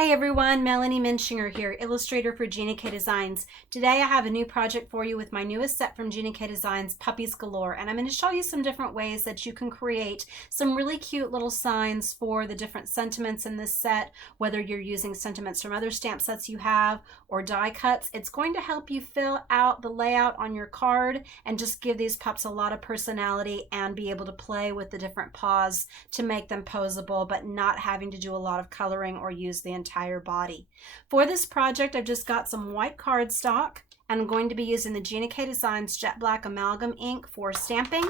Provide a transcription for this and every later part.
Hey everyone, Melanie Muenchinger here, illustrator for Gina K Designs. Today I have a new project for you with my newest set from Gina K Designs, Puppies Galore, and I'm going to show you some different ways that you can create some really cute little signs for the different sentiments in this set, whether you're using sentiments from other stamp sets you have or die cuts. It's going to help you fill out the layout on your card and just give these pups a lot of personality and be able to play with the different paws to make them posable, but not having to do a lot of coloring or use the entire body. For this project, I've just got some white cardstock, and I'm going to be using the Gina K Designs Jet Black Amalgam ink for stamping,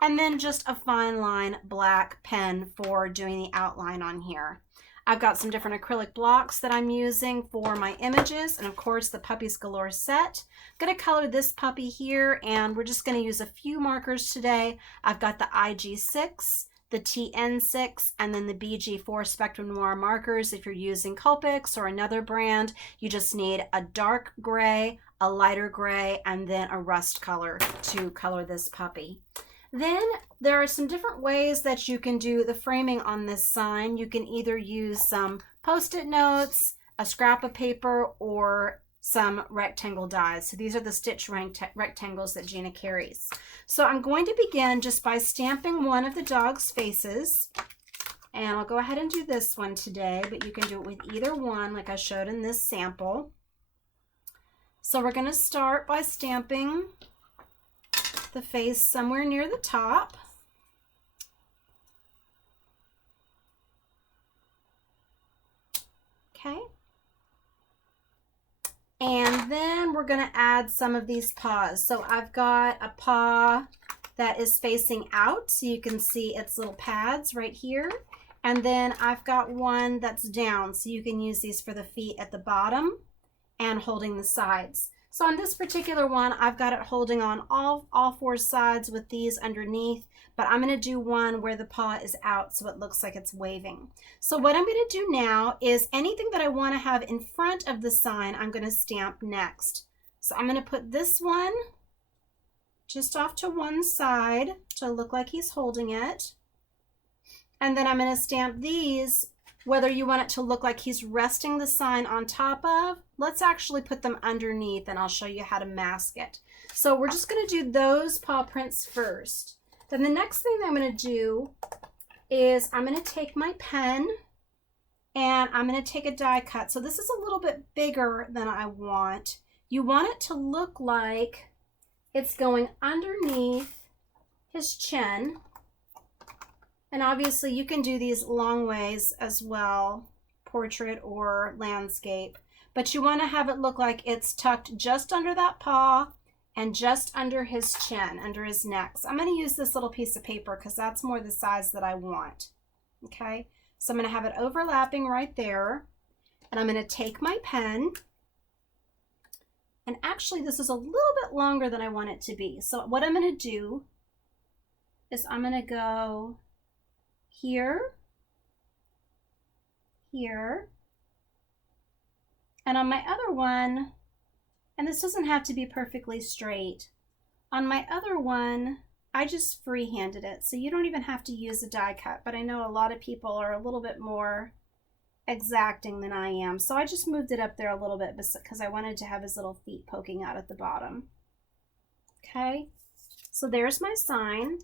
and then just a fine line black pen for doing the outline on here. I've got some different acrylic blocks that I'm using for my images, and of course the Puppies Galore set. I'm going to color this puppy here, and we're just going to use a few markers today. I've got the IG6, the TN6, and then the BG4 Spectrum Noir markers. If you're using Copics or another brand, you just need a dark gray, a lighter gray, and then a rust color to color this puppy. Then there are some different ways that you can do the framing on this sign. You can either use some Post-it notes, a scrap of paper, or some rectangle dies. So these are the stitch rectangles that Gina carries. So I'm going to begin just by stamping one of the dog's faces. And I'll go ahead and do this one today, but you can do it with either one like I showed in this sample. So we're going to start by stamping the face somewhere near the top. Okay. And then we're going to add some of these paws. So I've got a paw that is facing out, so you can see its little pads right here. And then I've got one that's down, so you can use these for the feet at the bottom and holding the sides. So on this particular one, I've got it holding on all four sides with these underneath, but I'm going to do one where the paw is out so it looks like it's waving. So what I'm going to do now is anything that I want to have in front of the sign, I'm going to stamp next. So I'm going to put this one just off to one side to look like he's holding it. And then I'm going to stamp these, whether you want it to look like he's resting the sign on top of. Let's actually put them underneath and I'll show you how to mask it. So we're just going to do those paw prints first. Then the next thing that I'm going to do is I'm going to take my pen and I'm going to take a die cut. So this is a little bit bigger than I want. You want it to look like it's going underneath his chin. And obviously you can do these long ways as well, portrait or landscape, but you want to have it look like it's tucked just under that paw and just under his chin, under his neck. So I'm going to use this little piece of paper because that's more the size that I want. Okay, so I'm going to have it overlapping right there, and I'm going to take my pen, and actually this is a little bit longer than I want it to be. So what I'm going to do is I'm going to go here, here, and on my other one, and this doesn't have to be perfectly straight, on my other one, I just freehanded it, so you don't even have to use a die cut, but I know a lot of people are a little bit more exacting than I am, so I just moved it up there a little bit because I wanted to have his little feet poking out at the bottom. Okay, so there's my sign.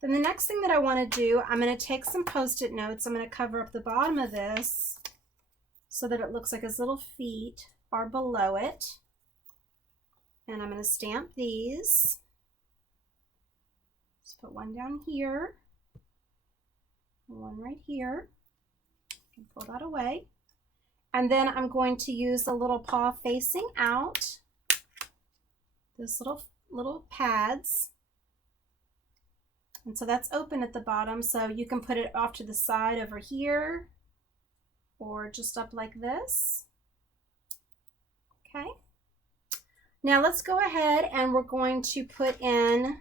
Then the next thing that I want to do, I'm going to take some Post-it notes. I'm going to cover up the bottom of this so that it looks like his little feet are below it. And I'm going to stamp these. Let's put one down here, one right here. And pull that away. And then I'm going to use the little paw facing out, this little pads. And so that's open at the bottom, so you can put it off to the side over here or just up like this. Okay. Now let's go ahead and we're going to put in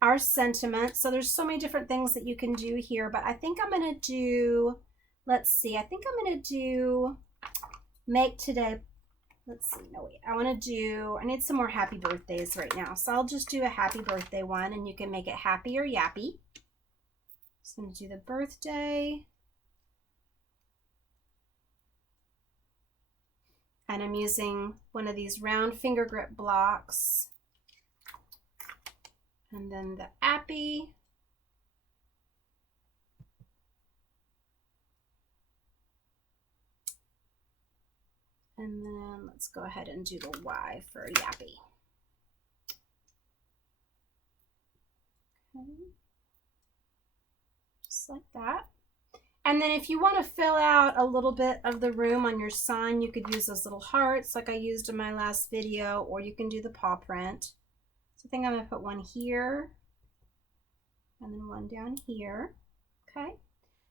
our sentiment. So there's so many different things that you can do here, but I think I'm going to do, let's see, I think I'm going to do make today. Let's see, no wait, I need some more happy birthdays right now. So I'll just do a happy birthday one, and you can make it happy or yappy. So I'm going to do the birthday. And I'm using one of these round finger grip blocks. And then the Appy. And then let's go ahead and do the Y for Yappy. Okay. Just like that. And then if you want to fill out a little bit of the room on your sign, you could use those little hearts like I used in my last video, or you can do the paw print. So I think I'm going to put one here and then one down here. Okay.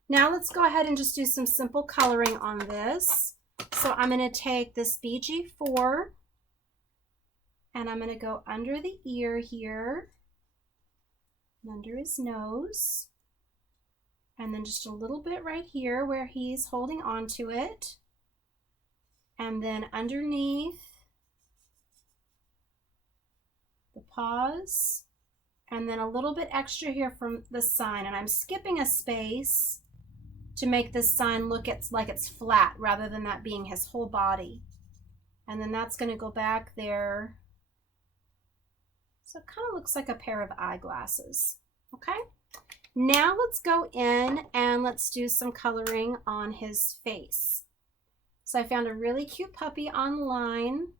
Now let's go ahead and just do some simple coloring on this. So I'm going to take this BG4 and I'm going to go under the ear here and under his nose. And then just a little bit right here where he's holding on to it. And then underneath the paws. And then a little bit extra here from the sign. And I'm skipping a space to make this sign look like it's flat rather than that being his whole body. And then that's going to go back there. So it kind of looks like a pair of eyeglasses. Okay. Now let's go in and let's do some coloring on his face. So I found a really cute puppy online.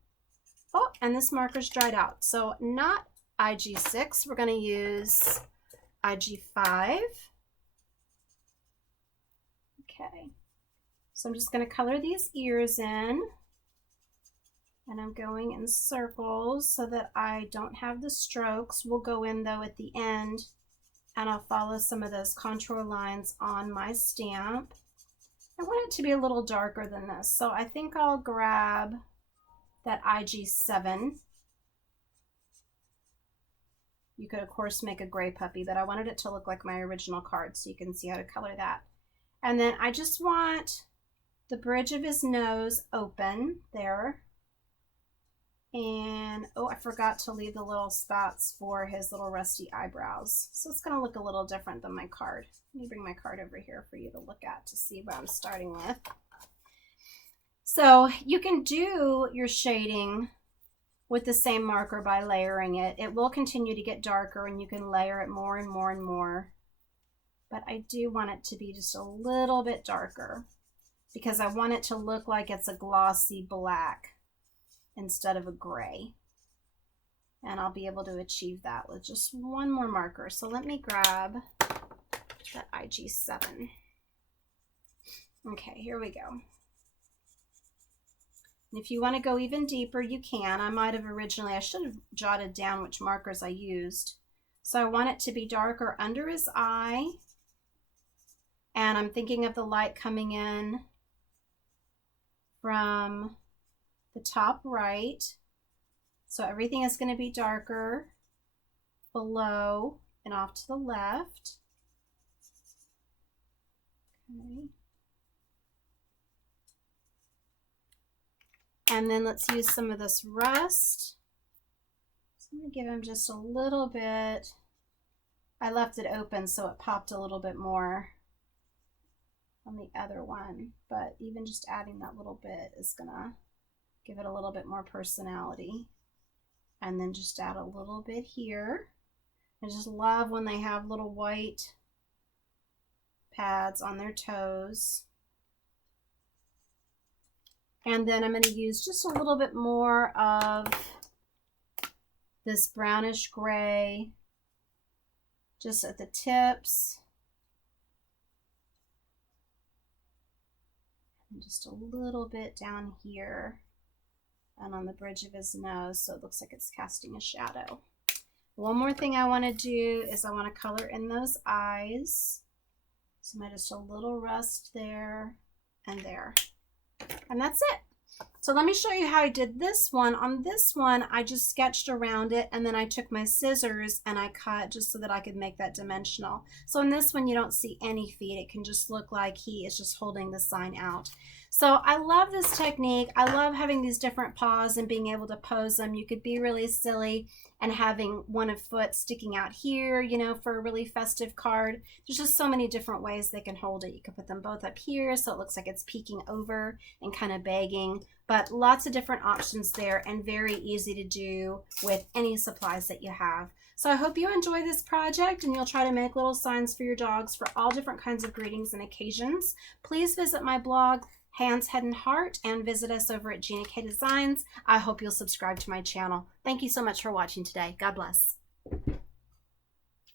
Oh, and this marker's dried out. So not IG6, we're going to use IG5. Okay, so I'm just going to color these ears in. And I'm going in circles so that I don't have the strokes. We'll go in though at the end. And I'll follow some of those contour lines on my stamp. I want it to be a little darker than this, so I think I'll grab that IG7. You could, of course, make a gray puppy, but I wanted it to look like my original card, so you can see how to color that. And then I just want the bridge of his nose open there. And, oh, I forgot to leave the little spots for his little rusty eyebrows. So it's going to look a little different than my card. Let me bring my card over here for you to look at to see what I'm starting with. So you can do your shading with the same marker by layering it. It will continue to get darker and you can layer it more and more and more. But I do want it to be just a little bit darker because I want it to look like it's a glossy black instead of a gray. And I'll be able to achieve that with just one more marker. So let me grab that IG7. Okay, here we go. And if you want to go even deeper, you can. I should have jotted down which markers I used. So I want it to be darker under his eye. And I'm thinking of the light coming in from the top right. So everything is going to be darker below and off to the left. Okay. And then let's use some of this rust. So I'm going to give him just a little bit. I left it open so it popped a little bit more on the other one, but even just adding that little bit is going to give it a little bit more personality. And then just add a little bit here. I just love when they have little white pads on their toes. And then I'm going to use just a little bit more of this brownish gray just at the tips. And just a little bit down here and on the bridge of his nose, so it looks like it's casting a shadow. One more thing I want to do is I want to color in those eyes. So I'm just a little rust there and there. And that's it. So let me show you how I did this one. On this one, I just sketched around it and then I took my scissors and I cut just so that I could make that dimensional. So in this one, you don't see any feet. It can just look like he is just holding the sign out. So I love this technique. I love having these different paws and being able to pose them. You could be really silly and having one foot sticking out here, you know, for a really festive card. There's just so many different ways they can hold it. You can put them both up here so it looks like it's peeking over and kind of begging, but lots of different options there and very easy to do with any supplies that you have. So I hope you enjoy this project and you'll try to make little signs for your dogs for all different kinds of greetings and occasions. Please visit my blog, Hands, Head, and Heart, and visit us over at Gina K Designs. I hope you'll subscribe to my channel. Thank you so much for watching today. God bless.